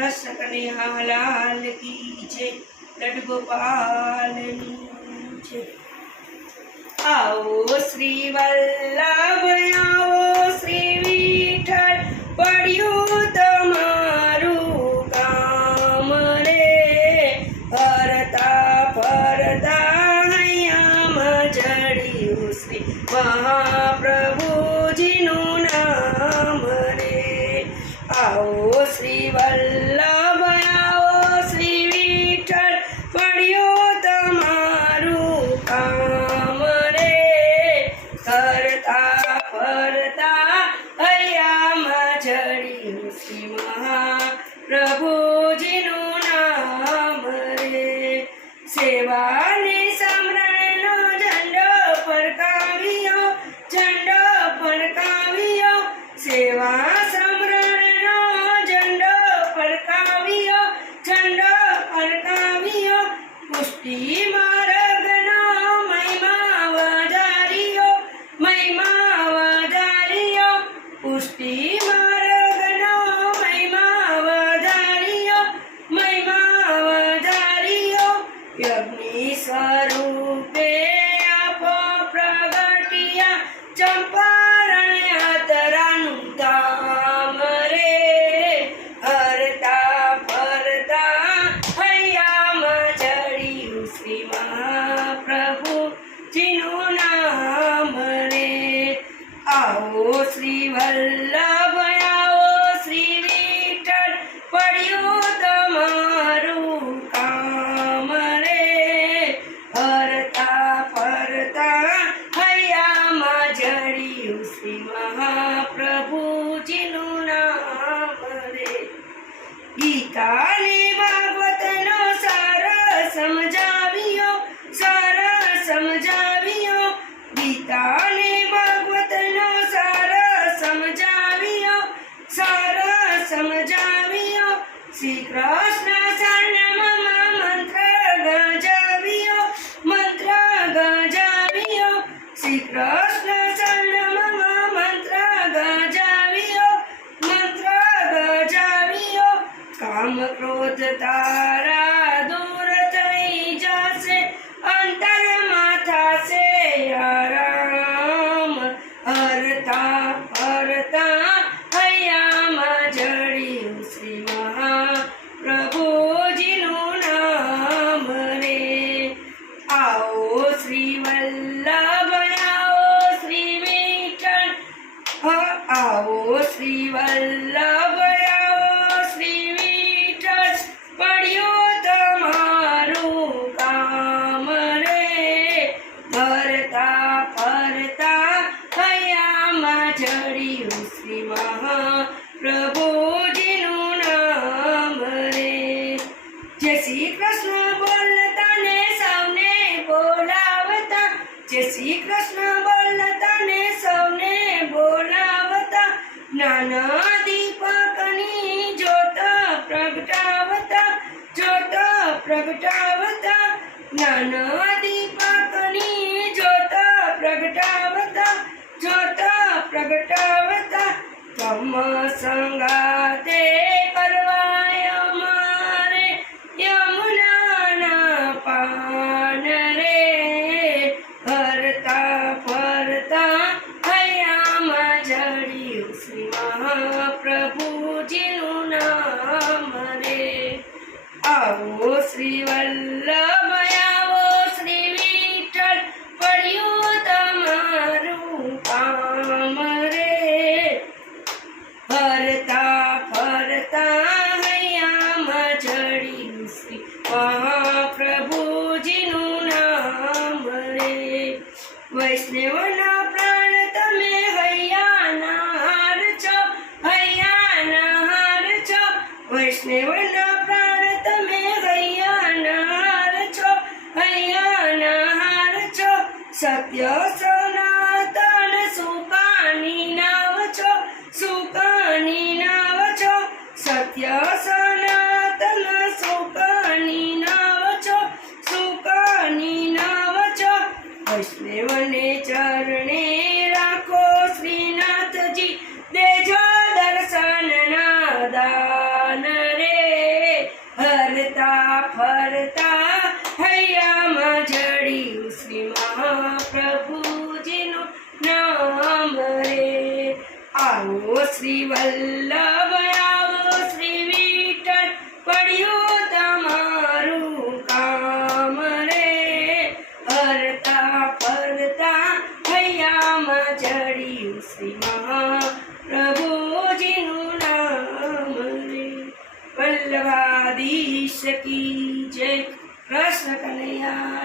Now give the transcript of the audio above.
કૃષ્ણ કનૈયા કી છે લડ છે આવો શ્રી વલ્લભ, આવો શ્રી વિઠ્ઠલ, પડ્યું તમારું કામ રે. ફરતા ફરતા અહીંયામાં જડ્યું શ્રી મહાપ્રભુજીનું ઝંડો ફરકાવ્યો પુષ્ટિ માર્ગનો મહિમા વધાર્યો મહિમા વધાર્યો પુષ્ટિ માર્ગનો મહિમા વધાર્યો મહિમા વધાર્યો યજ્ઞ સ્વરૂપે આપો પ્રગટિયા ચંપારણ જડ્યું શ્રી મહાપ્રભુજીનું નામ રે ગીતાને da da da હૈયામાં જડ્યું શ્રી મહાપ્રભુજીનું નામ રે જય શ્રી કૃષ્ણ બોલતા ને સૌને બોલાવતા જય શ્રી કૃષ્ણ બોલતા ને સૌને બોલાવતા નાના દીપકની જ્યોત પ્રગટાવતા જ્યોત પ્રગટાવતા નાના તમ સંગાતે કરવાય અમારે. યમુનાના પાન રે. ફરતા ફરતા હૈયામાં જડ્યું શ્રી મહાપ્રભુજીનું નામ રે. આવો શ્રી વલ્લભ સત્ય સનાતન સુકાની નાવ છો, સુકાની નાવ છો. સત્ય સનાતન સુકાની નાવ છો, સુકાની નાવ છો. વૈષ્ણવને ચરણે શ્રી મહાપ્રભુજીનું નામ રે. આવો શ્રી વલ્લભ આવો શ્રી વિઠ્ઠલ પડ્યું તમારું કામ રે. ફરતા ફરતા હૈયામાં ચડ્યું શ્રી મહાપ્રભુજીનું નામ રે. વલ્લભાધીશ કી જય, કૃષ્ણ કનૈયા.